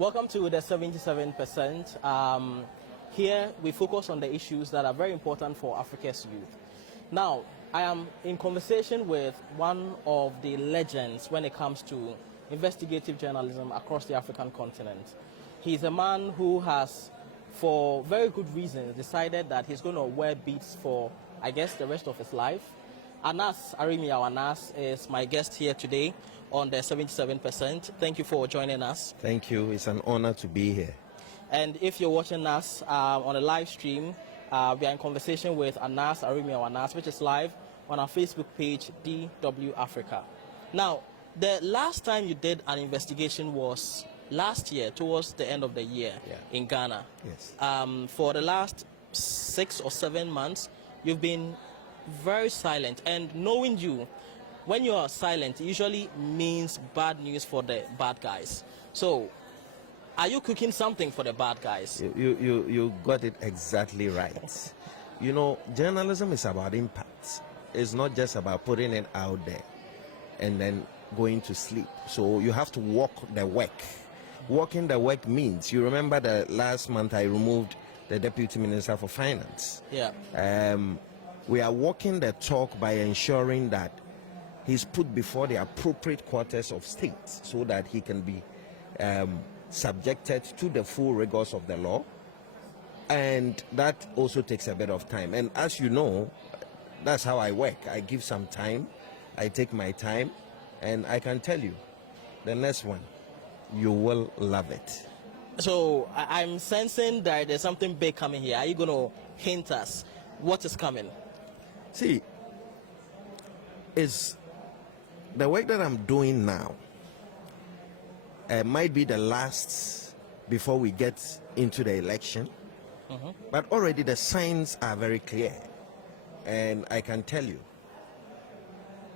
Welcome to the 77%. Here we focus on the issues that are very important for Africa's youth. Now, I am in conversation with one of the legends when it comes to investigative journalism across the African continent. He's a man who has, for very good reasons, decided that he's going to wear beads for, I guess, the rest of his life. Anas Arimiao Anas is my guest here today on the 77%. Thank you for joining us. Thank you. It's an honor to be here. And if you're watching us on a live stream, we are in conversation with Anas Arimiao Anas, which is live on our Facebook page, DW Africa. Now, the last time you did an investigation was last year, towards the end of the year, in Ghana. Yes. For the last 6 or 7 months, you've been very silent, and knowing you, when you are silent, it usually means bad news for the bad guys. So, are you cooking something for the bad guys? You got it exactly right. You know, journalism is about impact. It's not just about putting it out there and then going to sleep. So you have to walk the work. Walking the work means, you remember that last month I removed the Deputy Minister for Finance. Yeah. We are walking the talk by ensuring that he's put before the appropriate quarters of state so that he can be subjected to the full rigors of the law. And that also takes a bit of time. And as you know, that's how I work. I give some time, I take my time, and I can tell you, the next one, you will love it. So I'm sensing that there's something big coming here. Are you going to hint us what is coming? See, is the work that I'm doing now might be the last before we get into the election, but already the signs are very clear, and I can tell you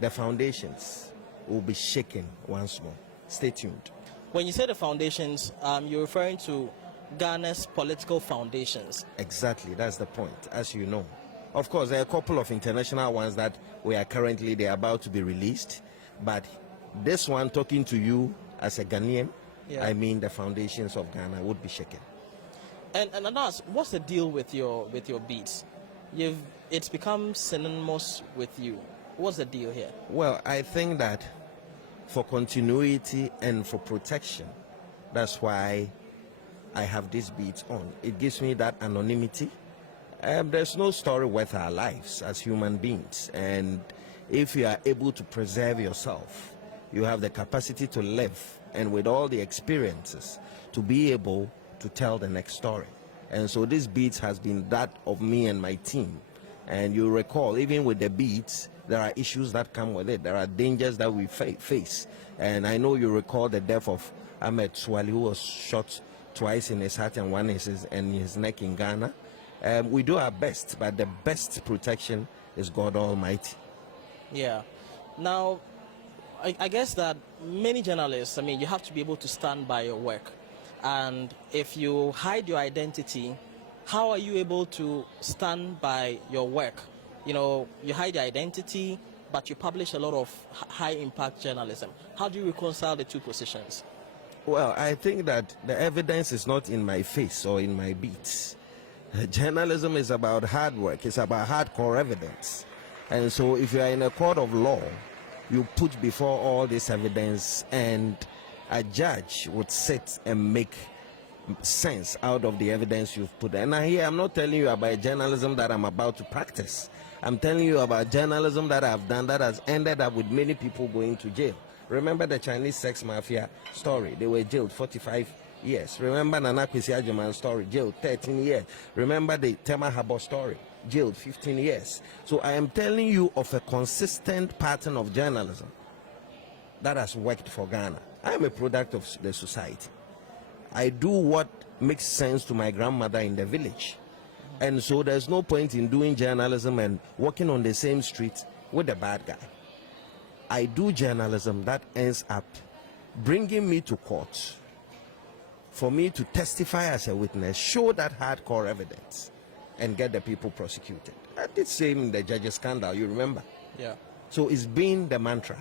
the foundations will be shaken once more. Stay tuned. When you say the foundations, you're referring to Ghana's political foundations. Exactly, that's the point, as you know. Of course, there are a couple of international ones that they're about to be released. But this one, talking to you as a Ghanaian, I mean the foundations of Ghana would be shaken. And Anas, what's the deal with your beats? It's become synonymous with you. What's the deal here? Well, I think that for continuity and for protection, that's why I have these beats on. It gives me that anonymity. There's no story worth our lives as human beings, and if you are able to preserve yourself, you have the capacity to live, and with all the experiences to be able to tell the next story. And so this beats has been that of me and my team. And you recall, even with the beats, there are issues that come with it. There are dangers that we face. And I know you recall the death of Ahmed Swali, who was shot twice in his heart and one in his neck in Ghana. We do our best, but the best protection is God Almighty. Yeah. Now, I guess that many journalists, you have to be able to stand by your work. And if you hide your identity, how are you able to stand by your work? You hide your identity, but you publish a lot of high-impact journalism. How do you reconcile the two positions? Well, I think that the evidence is not in my face or in my beats. Journalism is about hard work. It's about hardcore evidence. And so if you are in a court of law, you put before all this evidence, and a judge would sit and make sense out of the evidence you've put. And I'm not telling you about journalism that I'm about to practice. I'm telling you about journalism that I've done that has ended up with many people going to jail. Remember the Chinese sex mafia story? They were jailed 45 years. Remember Nana Kwesi Agyemang's story? Jailed 13 years. Remember the Tema Habo story? Jailed 15 years. So I am telling you of a consistent pattern of journalism that has worked for Ghana. I am a product of the society. I do what makes sense to my grandmother in the village. And so there's no point in doing journalism and walking on the same street with the bad guy. I do journalism that ends up bringing me to court for me to testify as a witness, show that hardcore evidence, and get the people prosecuted. I did same in the judges scandal, you remember? Yeah. So it's been the mantra.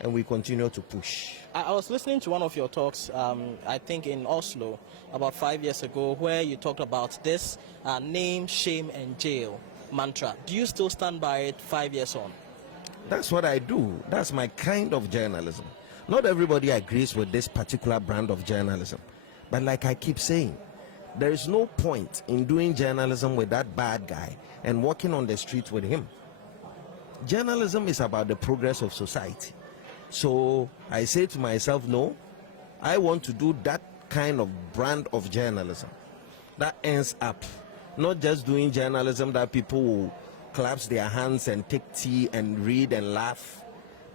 and we continue to push. I was listening to one of your talks, I think in Oslo, about 5 years ago, where you talked about this name, shame, and jail mantra. Do you still stand by it 5 years on? That's what I do. That's my kind of journalism. Not everybody agrees with this particular brand of journalism. But like I keep saying, there is no point in doing journalism with that bad guy and walking on the streets with him. Journalism is about the progress of society. So I say to myself, no, I want to do that kind of brand of journalism that ends up not just doing journalism that people will clap their hands and take tea and read and laugh,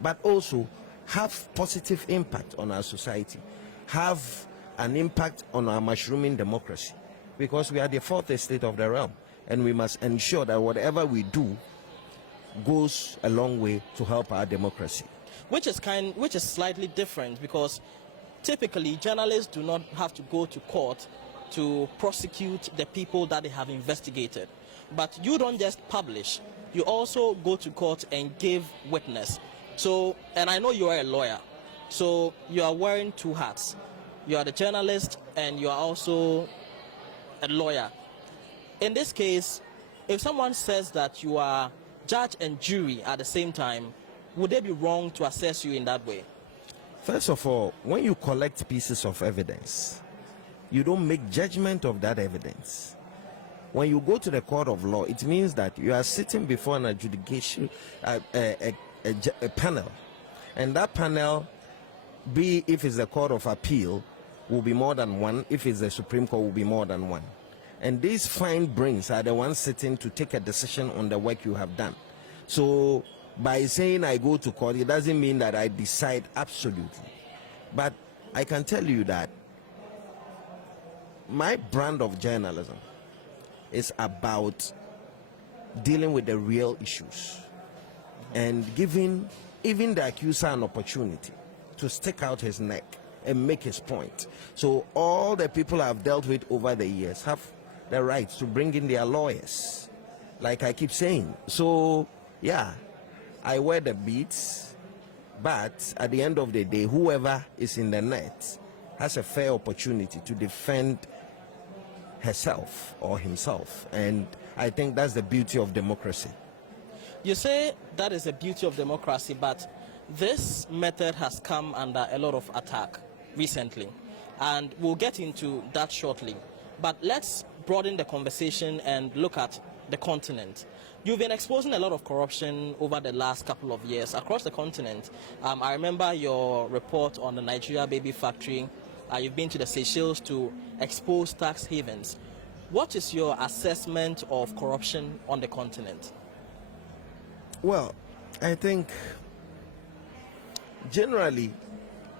but also have positive impact on our society, have an impact on our mushrooming democracy, because we are the fourth estate of the realm, and we must ensure that whatever we do goes a long way to help our democracy. Which is slightly different, because typically journalists do not have to go to court to prosecute the people that they have investigated. But you don't just publish, you also go to court and give witness. So, and I know you are a lawyer, so you are wearing two hats. You are the journalist and you are also a lawyer. In this case, if someone says that you are judge and jury at the same time, would they be wrong to assess you in that way? First of all, when you collect pieces of evidence, you don't make judgment of that evidence. When you go to the court of law, it means that you are sitting before an adjudication, a panel. And that panel, be if it's a court of appeal, will be more than one. If it's the Supreme Court, will be more than one. And these fine brains are the ones sitting to take a decision on the work you have done. So by saying I go to court, it doesn't mean that I decide absolutely. But I can tell you that my brand of journalism is about dealing with the real issues and giving even the accuser an opportunity to stick out his neck and make his point. So all the people I've dealt with over the years have the right to bring in their lawyers, like I keep saying. So yeah, I wear the beats, but at the end of the day, whoever is in the net has a fair opportunity to defend herself or himself, and I think that's the beauty of democracy. You say that is the beauty of democracy, but this method has come under a lot of attack recently, and we'll get into that shortly. But let's broaden the conversation and look at the continent. You've been exposing a lot of corruption over the last couple of years across the continent. I remember your report on the Nigeria baby factory. You've been to the Seychelles to expose tax havens. What is your assessment of corruption on the continent? Well, I think generally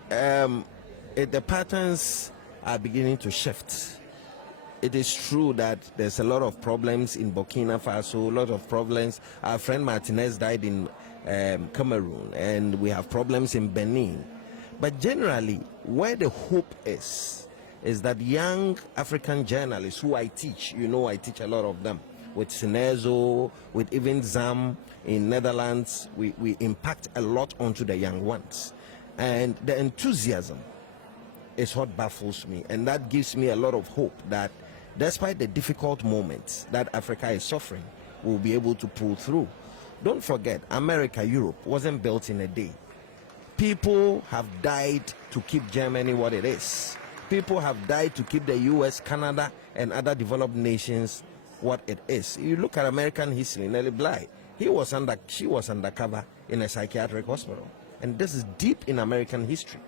the patterns are beginning to shift. It is true that there's a lot of problems in Burkina Faso, a lot of problems. Our friend Martinez died in Cameroon, and we have problems in Benin. But generally, where the hope is that young African journalists who I teach, I teach a lot of them, with Sinezo, with even ZAM in Netherlands, we impact a lot onto the young ones. And the enthusiasm is what baffles me, and that gives me a lot of hope that despite the difficult moments that Africa is suffering, we'll be able to pull through. Don't forget, America, Europe wasn't built in a day. People have died to keep Germany what it is. People have died to keep the US, Canada, and other developed nations what it is. You look at American history, Nellie Bly, she was undercover in a psychiatric hospital. And this is deep in American history.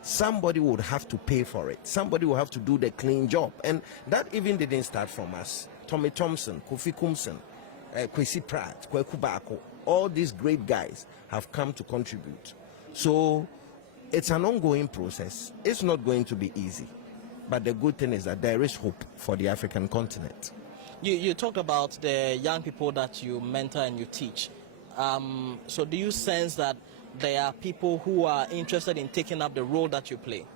Somebody would have to pay for it. Somebody will have to do the clean job. And that even didn't start from us. Tommy Thompson, Kofi Kumsen, Kwesi Pratt, Kweku Bako, all these great guys have come to contribute. So it's an ongoing process. It's not going to be easy. But the good thing is that there is hope for the African continent. You talked about the young people that you mentor and you teach. So do you sense that there are people who are interested in taking up the role that you play?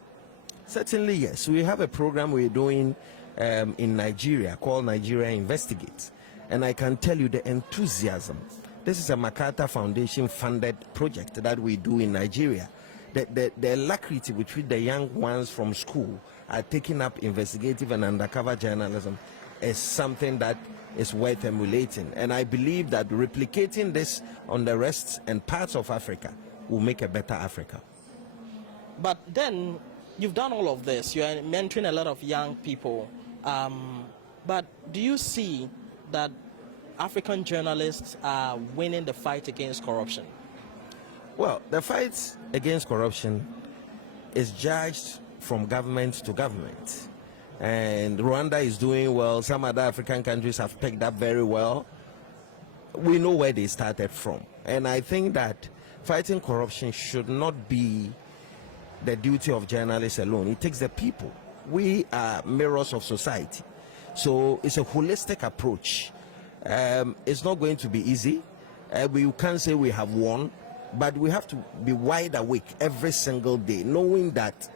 Certainly, yes. We have a program we're doing in Nigeria called Nigeria Investigates. And I can tell you the enthusiasm This is a MacArthur Foundation funded project that we do in Nigeria. The alacrity with which the young ones from school are taking up investigative and undercover journalism is something that is worth emulating. And I believe that replicating this on the rest and parts of Africa will make a better Africa. But then you've done all of this. You're mentoring a lot of young people. But do you see that African journalists are winning the fight against corruption? Well, the fight against corruption is judged from government to government. And Rwanda is doing well. Some other African countries have picked up very well. We know where they started from. And I think that fighting corruption should not be the duty of journalists alone. It takes the people. We are mirrors of society. So it's a holistic approach. It's not going to be easy. We can't say we have won, but we have to be wide awake every single day, knowing that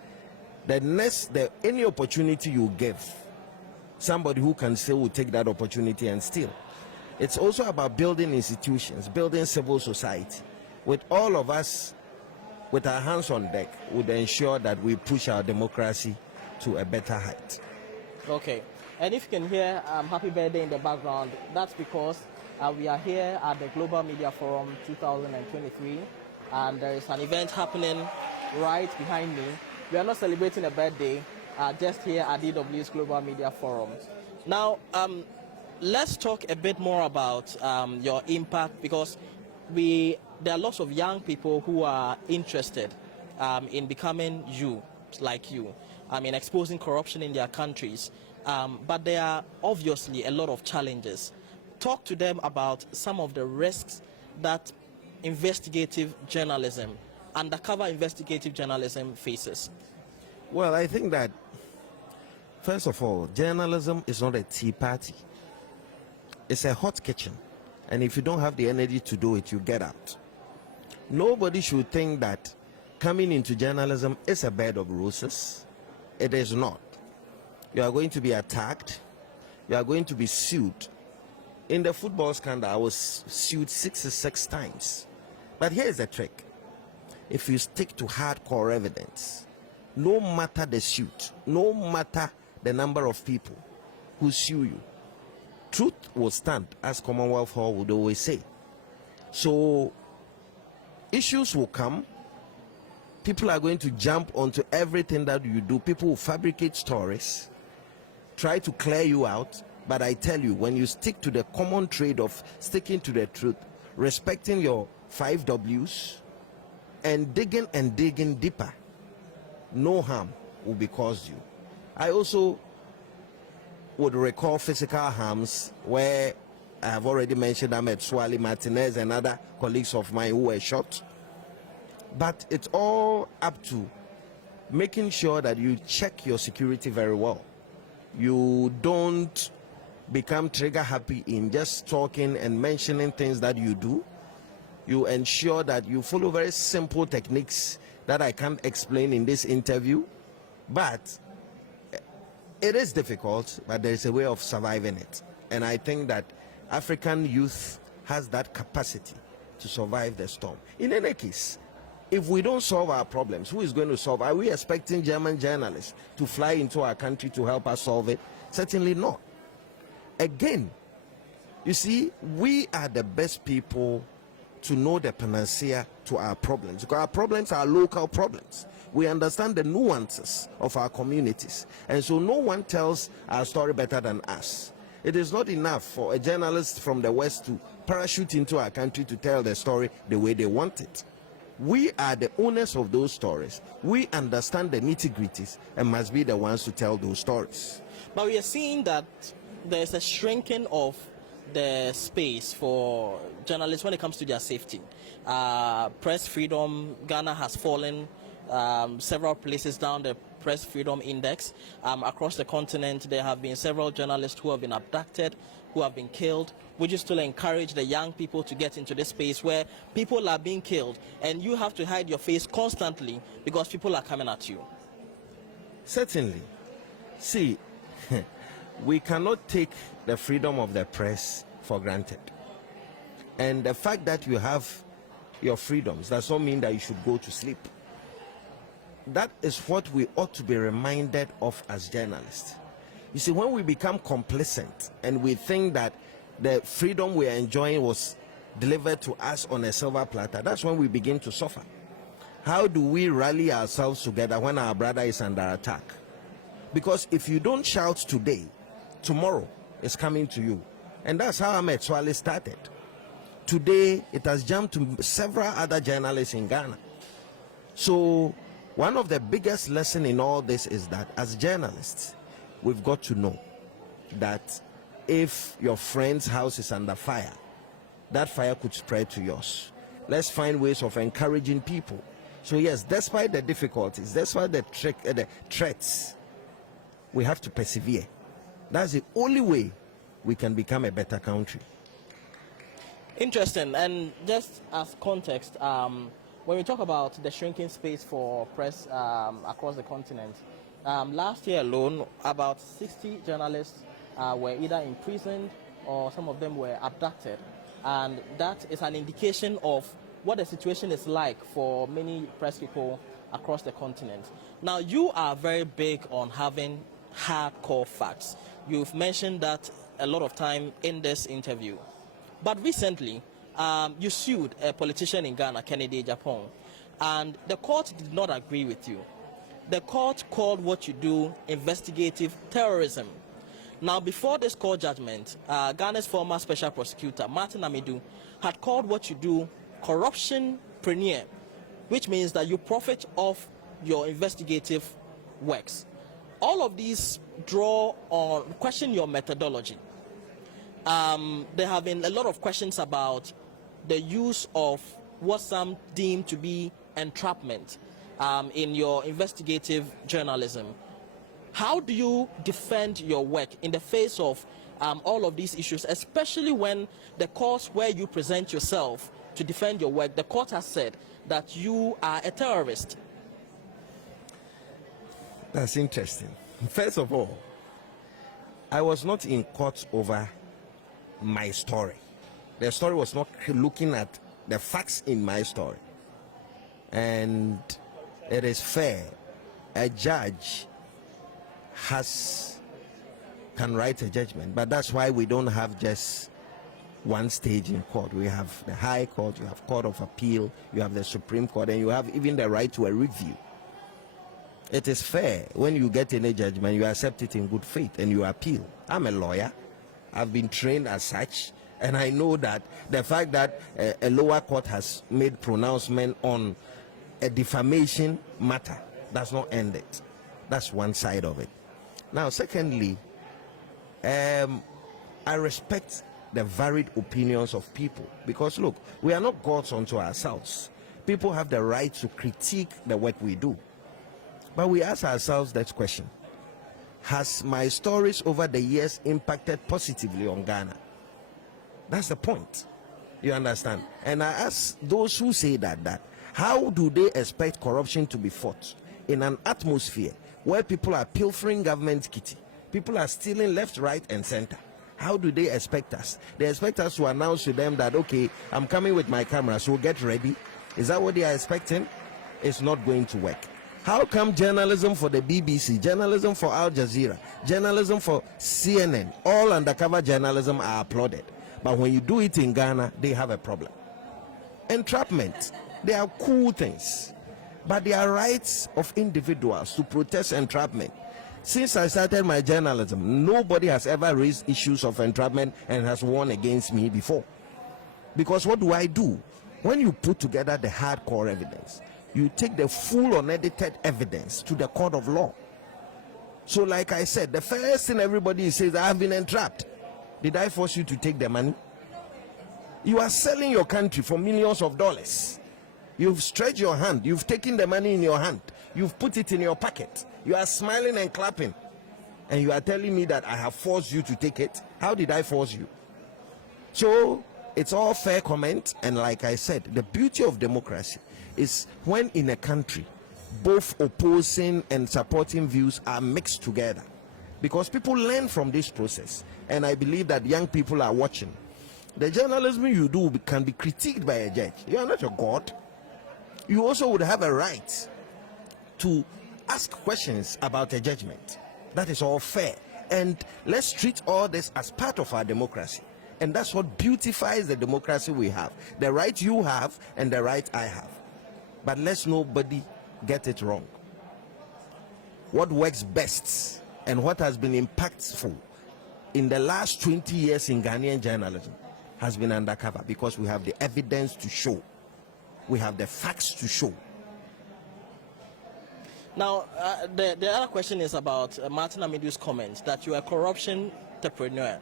any opportunity you give, somebody who can steal will take that opportunity and steal. It's also about building institutions, building civil society. With all of us, with our hands on deck, would ensure that we push our democracy to a better height. Okay. And if you can hear Happy Birthday in the background, that's because we are here at the Global Media Forum 2023, and there is an event happening right behind me. We are not celebrating a birthday, just here at DW's Global Media Forum. Now, let's talk a bit more about your impact, because there are lots of young people who are interested in becoming like you, exposing corruption in their countries. But there are obviously a lot of challenges. Talk to them about some of the risks that investigative journalism, undercover investigative journalism faces. Well, I think that, first of all, journalism is not a tea party. It's a hot kitchen. And if you don't have the energy to do it, you get out. Nobody should think that coming into journalism is a bed of roses. It is not. You are going to be attacked. You are going to be sued. In the football scandal, I was sued 66 times. But here's the trick. If you stick to hardcore evidence, no matter the suit, no matter the number of people who sue you, truth will stand, as Commonwealth Hall would always say. So issues will come. People are going to jump onto everything that you do. People will fabricate stories, try to clear you out. But I tell you, when you stick to the common trade of sticking to the truth, respecting your 5 W's, and digging deeper, no harm will be caused you. I also would recall physical harms where I have already mentioned Ahmed Swali Martinez and other colleagues of mine who were shot. But it's all up to making sure that you check your security very well. You don't become trigger happy in just talking and mentioning things that you do. You ensure that you follow very simple techniques that I can't explain in this interview, but it is difficult, but there is a way of surviving it. And I think that African youth has that capacity to survive the storm. In any case, if we don't solve our problems, who is going to solve? Are we expecting German journalists to fly into our country to help us solve it? Certainly not. Again, you see, we are the best people to know the panacea to our problems, because our problems are local problems. We understand the nuances of our communities, and so no one tells our story better than us. It is not enough for a journalist from the West to parachute into our country to tell the story the way they want it. We are the owners of those stories. We understand the nitty-gritties and must be the ones to tell those stories. But we are seeing that there's a shrinking of the space for journalists when it comes to their safety. Press freedom, Ghana has fallen several places down the press freedom index. Across the continent, there have been several journalists who have been abducted, who have been killed. Would you still encourage the young people to get into this space where people are being killed and you have to hide your face constantly because people are coming at you? Certainly. See, we cannot take the freedom of the press for granted. And the fact that you have your freedoms does not mean that you should go to sleep. That is what we ought to be reminded of as journalists. You see, when we become complacent and we think that the freedom we are enjoying was delivered to us on a silver platter, that's when we begin to suffer. How do we rally ourselves together when our brother is under attack? Because if you don't shout today, tomorrow is coming to you. And that's how Ahmed Swale started. Today, it has jumped to several other journalists in Ghana. So, one of the biggest lessons in all this is that as journalists, we've got to know that if your friend's house is under fire, that fire could spread to yours. Let's find ways of encouraging people. So yes, despite the difficulties, despite the threats, we have to persevere. That's the only way we can become a better country. Interesting. And just as context, when we talk about the shrinking space for press across the continent, last year alone, about 60 journalists were either imprisoned or some of them were abducted. And that is an indication of what the situation is like for many press people across the continent. Now, you are very big on having hardcore facts. You've mentioned that a lot of time in this interview. But recently, you sued a politician in Ghana, Kennedy Japan, and the court did not agree with you. The court called what you do investigative terrorism. Now, before this court judgment, Ghana's former special prosecutor, Martin Amidu, had called what you do corruption-preneur, which means that you profit off your investigative works. All of these question your methodology. There have been a lot of questions about the use of what some deem to be entrapment in your investigative journalism. How do you defend your work in the face of all of these issues, especially when the course where you present yourself to defend your work, the court has said that you are a terrorist? That's interesting. First of all, I was not in court over my story. The story was not looking at the facts in my story. And it is fair. A judge can write a judgment, but that's why we don't have just one stage in court. We have the High Court, you have Court of Appeal, you have the Supreme Court, and you have even the right to a review. It is fair when you get any judgment, you accept it in good faith and you appeal. I'm a lawyer. I've been trained as such, and I know that the fact that a lower court has made pronouncement on a defamation matter does not end it. That's one side of it. Now, secondly, I respect the varied opinions of people because, look, we are not gods unto ourselves. People have the right to critique the work we do. But we ask ourselves that question: has my stories over the years impacted positively on Ghana? That's the point. You understand? And I ask those who say that how do they expect corruption to be fought in an atmosphere where people are pilfering government kitty, people are stealing left, right, and center? How do they expect us? They expect us to announce to them that, okay, I'm coming with my camera, so get ready. Is that what they are expecting? It's not going to work. How come journalism for the BBC, journalism for Al Jazeera, journalism for CNN, all undercover journalism are applauded, but when you do it in Ghana, they have a problem? Entrapment, they are cool things, but they are rights of individuals to protest entrapment. Since I started my journalism, nobody has ever raised issues of entrapment and has won against me before. Because what do? When you put together the hardcore evidence, you take the full unedited evidence to the court of law. So like I said, the first thing everybody says, I have been entrapped. Did I force you to take the money? You are selling your country for millions of dollars. You've stretched your hand. You've taken the money in your hand. You've put it in your pocket. You are smiling and clapping. And you are telling me that I have forced you to take it? How did I force you? So it's all fair comment. And like I said, the beauty of democracy is when in a country both opposing and supporting views are mixed together, because people learn from this process. And I believe that young people are watching. The journalism you do can be critiqued by a judge. You are not a god. You also would have a right to ask questions about a judgment. That is all fair. And let's treat all this as part of our democracy. And that's what beautifies the democracy we have. The right you have and the right I have. But let's nobody get it wrong. What works best and what has been impactful in the last 20 years in Ghanaian journalism has been undercover, because we have the evidence to show. We have the facts to show. Now, the other question is about Martin Amidu's comment that you are a corruption entrepreneur.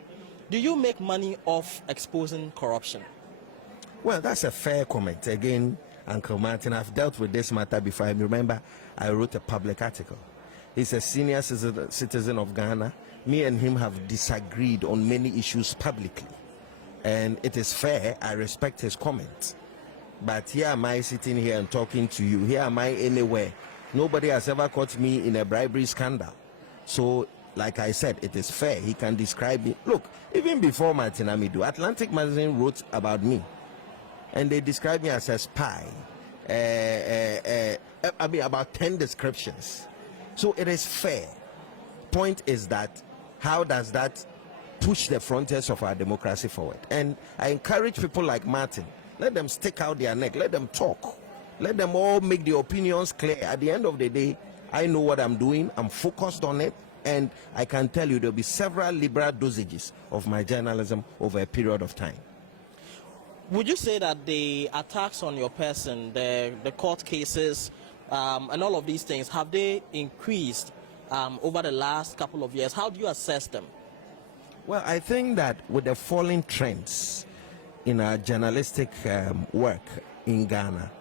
Do you make money off exposing corruption? Well, that's a fair comment. Again, Uncle Martin, I've dealt with this matter before. I remember I wrote a public article. He's a senior citizen of Ghana. Me and him have disagreed on many issues publicly. And it is fair. I respect his comment. But here am I sitting here and talking to you. Here am I anywhere. Nobody has ever caught me in a bribery scandal. So, like I said, it is fair. He can describe me. Look, even before Martin Amidu, Atlantic Magazine wrote about me. And they described me as a spy. About 10 descriptions. So it is fair. Point is that, how does that push the frontiers of our democracy forward? And I encourage people like Martin, let them stick out their neck, let them talk. Let them all make the opinions clear. At the end of the day, I know what I'm doing. I'm focused on it. And I can tell you there'll be several liberal dosages of my journalism over a period of time. Would you say that the attacks on your person, the court cases, and all of these things, have they increased over the last couple of years? How do you assess them? Well, I think that with the falling trends in our journalistic work in Ghana,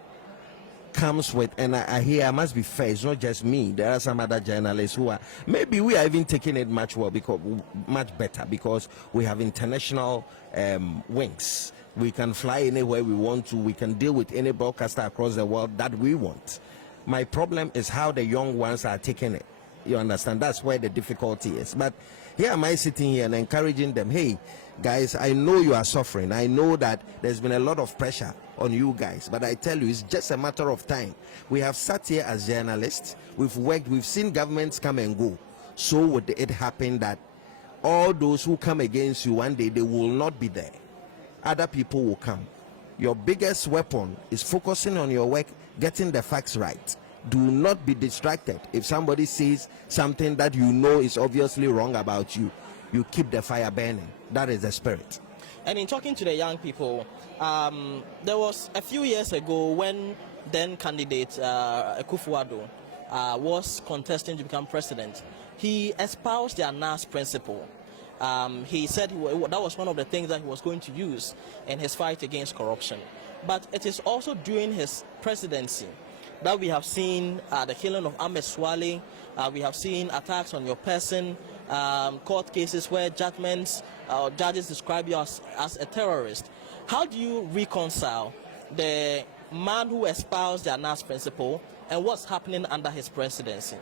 comes with, and I hear, I must be fair, it's not just me. There are some other journalists who are, maybe we are even taking it much better because we have international wings. We can fly anywhere we want to. We can deal with any broadcaster across the world that we want. My problem is how the young ones are taking it. You understand? That's where the difficulty is. But here am I sitting here and encouraging them, hey, guys, I know you are suffering. I know that there's been a lot of pressure on you guys. But I tell you, it's just a matter of time. We have sat here as journalists. We've worked. We've seen governments come and go. So would it happen that all those who come against you one day, they will not be there. Other people will come. Your biggest weapon is focusing on your work, getting the facts right. Do not be distracted. If somebody says something that you know is obviously wrong about you, you keep the fire burning. That is the spirit. And in talking to the young people, there was a few years ago when then candidate Akufo-Addo was contesting to become president. He espoused the ANAS principle. He said that was one of the things that he was going to use in his fight against corruption. But it is also during his presidency that we have seen the killing of Ahmed Swale, we have seen attacks on your person, court cases where judges describe you as a terrorist. How do you reconcile the man who espoused the ANAS principle and what's happening under his presidency?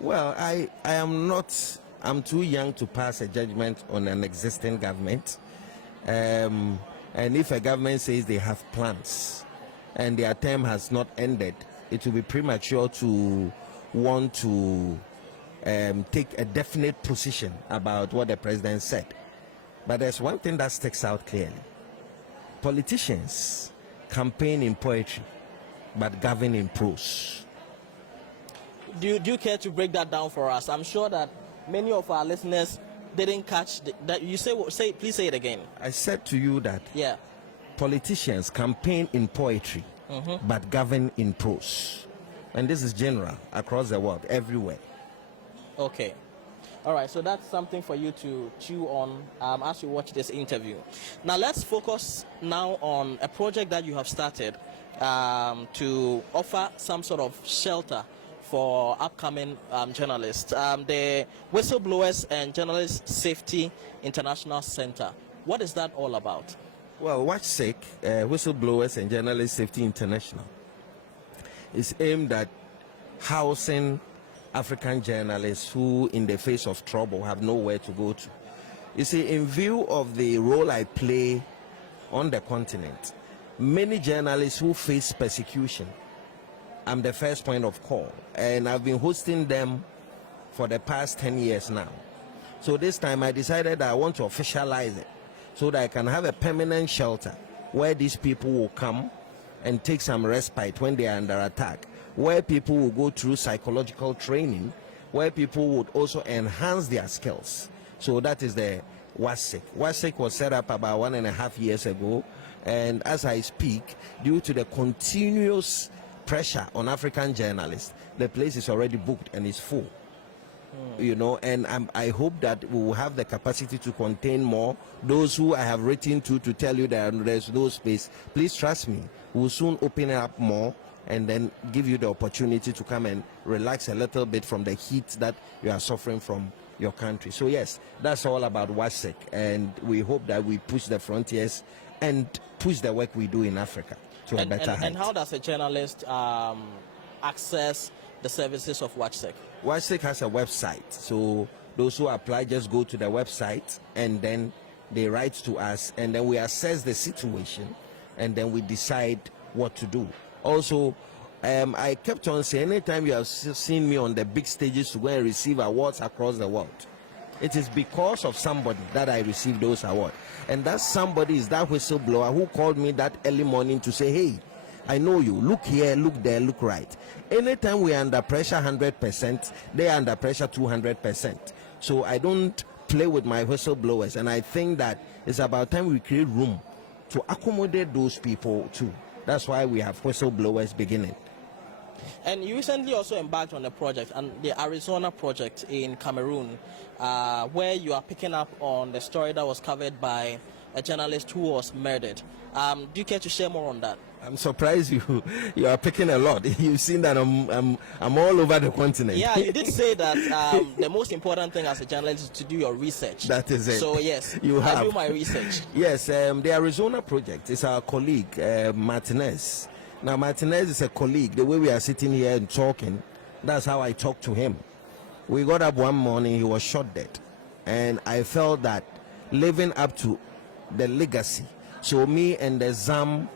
Well, I'm too young to pass a judgment on an existing government. And if a government says they have plans and their term has not ended, it will be premature to want to take a definite position about what the president said. But there's one thing that sticks out clearly. Politicians campaign in poetry, but govern in prose. Do you care to break that down for us? I'm sure that many of our listeners didn't catch that. You please say it again. I said to you that politicians campaign in poetry, but govern in prose. And this is general across the world, everywhere. Okay. All right, so that's something for you to chew on as you watch this interview. Now let's focus now on a project that you have started to offer some sort of shelter for upcoming journalists, the Whistleblowers and Journalist Safety International Center. What is that all about? Well, WATCHSIC, Whistleblowers and Journalist Safety International, is aimed at housing African journalists who, in the face of trouble, have nowhere to go to. You see, in view of the role I play on the continent, many journalists who face persecution, I'm the first point of call, and I've been hosting them for the past 10 years now. So this time I decided that I want to officialize it so that I can have a permanent shelter where these people will come and take some respite when they are under attack, where people will go through psychological training, where people would also enhance their skills. So that is the WASIC. WASIC was set up about 1.5 years ago, and as I speak, due to the continuous pressure on African journalists, the place is already booked and is full. You know, and I hope that we will have the capacity to contain more. Those who I have written to tell you that there's no space, please trust me, we'll soon open it up more and then give you the opportunity to come and relax a little bit from the heat that you are suffering from your country. So yes, that's all about WASIC, and we hope that we push the frontiers and push the work we do in Africa to a better height. And how does a journalist access the services of WASIC? WASIC has a website, so those who apply just go to the website and then they write to us, and then we assess the situation and then we decide what to do. Also, I kept on saying, anytime you have seen me on the big stages to go and receive awards across the world, it is because of somebody that I received those awards. And that somebody is that whistleblower who called me that early morning to say, hey, I know you, look here, look there, look right. Anytime we are under pressure 100%, they are under pressure 200%. So I don't play with my whistleblowers, and I think that it's about time we create room to accommodate those people too. That's why we have whistleblowers beginning. And you recently also embarked on a project, and the Arizona project in Cameroon, where you are picking up on the story that was covered by a journalist who was murdered. Do you care to share more on that? I'm surprised you are picking a lot. You've seen that I'm all over the continent. Yeah, you did say that the most important thing as a journalist is to do your research. That is it. So yes, I do my research. Yes, the Arizona project is our colleague Martinez. Now Martinez is a colleague. The way we are sitting here and talking, that's how I talk to him. We got up one morning, he was shot dead, and I felt that living up to the legacy. So me and the ZAM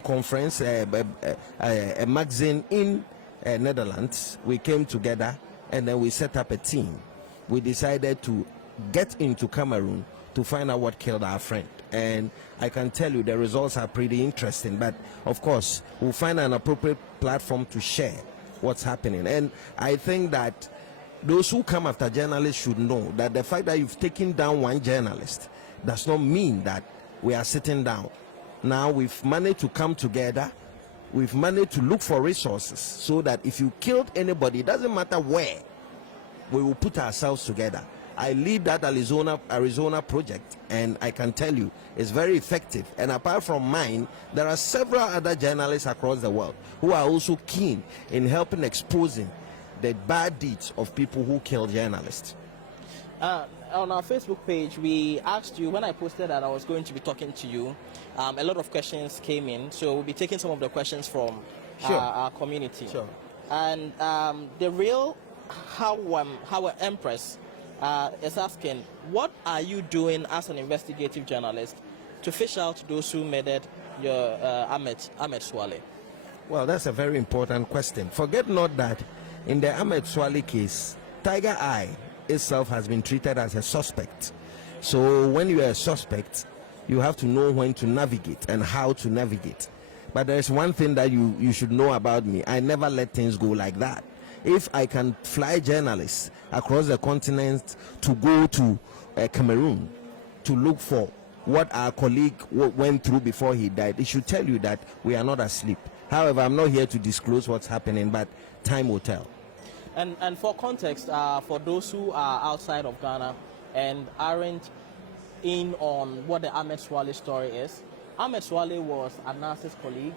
conference, a magazine in Netherlands, we came together and then we set up a team. We decided to get into Cameroon to find out what killed our friend. And I can tell you the results are pretty interesting, but of course we'll find an appropriate platform to share what's happening. And I think that those who come after journalists should know that the fact that you've taken down one journalist does not mean that we are sitting down. Now we've managed to come together. We've managed to look for resources so that if you killed anybody, it doesn't matter where, we will put ourselves together. I lead that Arizona project, and I can tell you it's very effective. And apart from mine, there are several other journalists across the world who are also keen in helping exposing the bad deeds of people who kill journalists. On our Facebook page, we asked you, when I posted that I was going to be talking to you, a lot of questions came in, so we'll be taking some of the questions from our community. Sure. And the real Howard Empress is asking, what are you doing as an investigative journalist to fish out those who murdered your Ahmed Swale? Well, that's a very important question. Forget not that in the Ahmed Swale case, Tiger Eye itself has been treated as a suspect. So when you are a suspect, you have to know when to navigate and how to navigate. But there's one thing that you should know about me. I never let things go like that. If I can fly journalists across the continent to go to Cameroon to look for what our colleague went through before he died, it should tell you that we are not asleep. However, I'm not here to disclose what's happening, but time will tell. And for context, for those who are outside of Ghana and aren't in on what the Ahmed Swale story is, Ahmed Swale was Anas's colleague,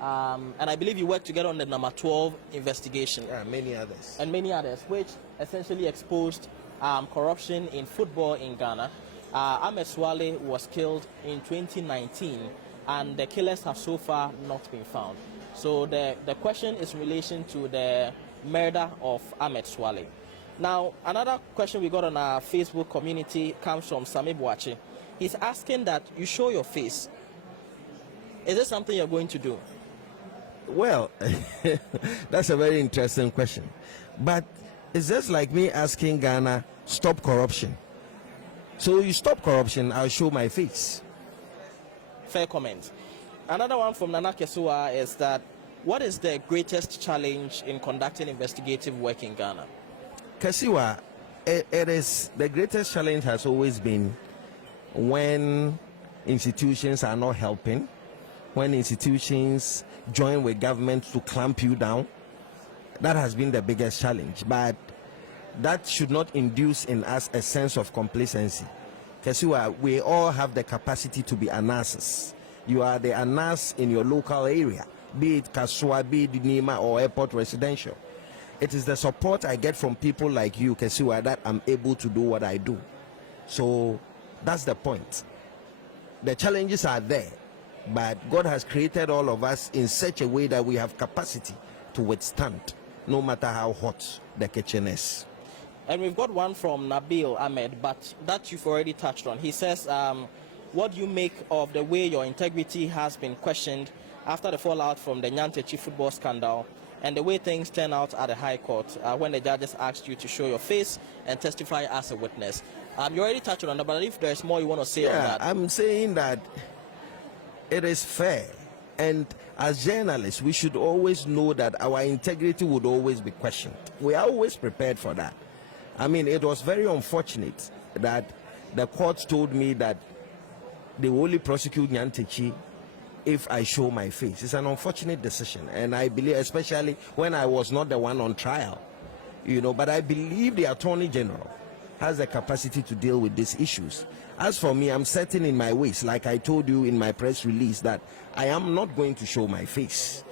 and I believe you worked together on the number 12 investigation. Yeah, many others. And many others, which essentially exposed corruption in football in Ghana. Ahmed Swale was killed in 2019, and the killers have so far not been found. So the question is in relation to the murder of Ahmed Swale. Now, another question we got on our Facebook community comes from Sami Boache. He's asking that you show your face. Is this something you're going to do? Well, that's a very interesting question. But it's just like me asking Ghana, stop corruption. So you stop corruption, I'll show my face. Fair comment. Another one from Nana Kesua is that what is the greatest challenge in conducting investigative work in Ghana? Kasiwa, it is the greatest challenge has always been when institutions are not helping, when institutions join with government to clamp you down. That has been the biggest challenge, but that should not induce in us a sense of complacency. Kasiwa, we all have the capacity to be ANASs. You are the ANAS in your local area, be it Kasua, be it Nima or Airport Residential. It is the support I get from people like you, Kasiwa, that I'm able to do what I do. So that's the point. The challenges are there, but God has created all of us in such a way that we have capacity to withstand, no matter how hot the kitchen is. And we've got one from Nabil Ahmed, but that you've already touched on. He says, what do you make of the way your integrity has been questioned after the fallout from the Nyantechi football scandal and the way things turn out at the High Court when the judges asked you to show your face and testify as a witness? You already touched on that, but if there's more you want to say on that. I'm saying that it is fair, and as journalists we should always know that our integrity would always be questioned. We are always prepared for that. I mean, it was very unfortunate that the court told me that they will only prosecute Nyantechi if I show my face. It's an unfortunate decision, and I believe, especially when I was not the one on trial, but I believe the Attorney General has the capacity to deal with these issues. As for me, I'm certain in my ways, like I told you in my press release, that I am not going to show my face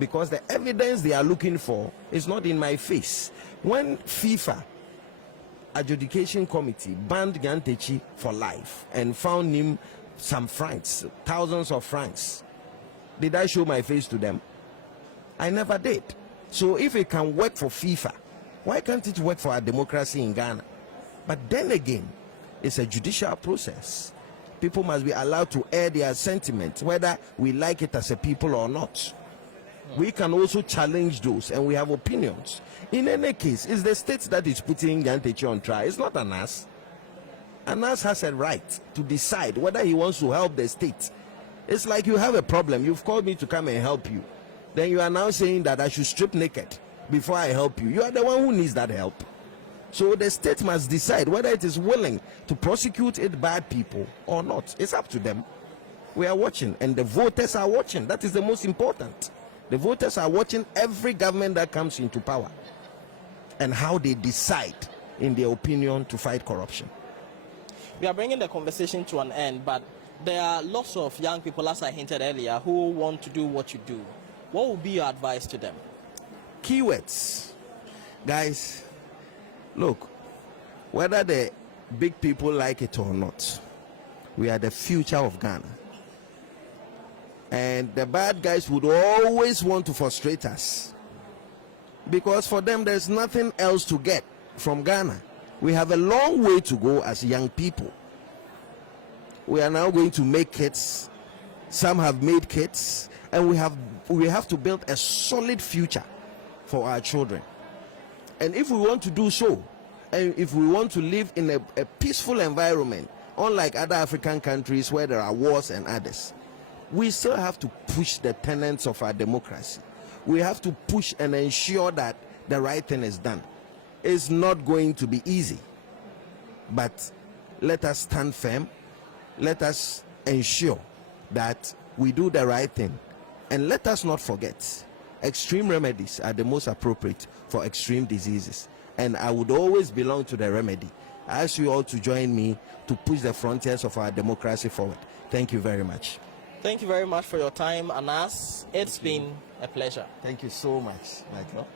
because the evidence they are looking for is not in my face. When FIFA adjudication committee banned Nyantechi for life and found him some francs, thousands of francs, did I show my face to them? I never did. So if it can work for FIFA, why can't it work for our democracy in Ghana? But then again, it's a judicial process. People must be allowed to air their sentiments, whether we like it as a people or not. We can also challenge those, and we have opinions. In any case, it's the state that is putting Nyantechi on trial. It's not ANAS. ANAS has a right to decide whether he wants to help the state. It's like you have a problem. You've called me to come and help you. Then you are now saying that I should strip naked before I help you. You are the one who needs that help. So the state must decide whether it is willing to prosecute its bad people or not. It's up to them. We are watching, and the voters are watching. That is the most important. The voters are watching every government that comes into power and how they decide, in their opinion, to fight corruption. We are bringing the conversation to an end, but there are lots of young people, as I hinted earlier, who want to do what you do. What would be your advice to them? Keywords. Guys, look, whether the big people like it or not, we are the future of Ghana. And the bad guys would always want to frustrate us, because for them there's nothing else to get from Ghana. We have a long way to go as young people. We are now going to make kids. Some have made kids, and we have to build a solid future for our children. And if we want to do so, and if we want to live in a peaceful environment, unlike other African countries where there are wars and others, we still have to push the tenets of our democracy. We have to push and ensure that the right thing is done. It's not going to be easy, but let us stand firm. Let us ensure that we do the right thing, and let us not forget, extreme remedies are the most appropriate for extreme diseases, and I would always belong to the remedy. I ask you all to join me to push the frontiers of our democracy forward. Thank you very much. Thank you very much for your time, Anas. It's been a pleasure. Thank you so much, Michael.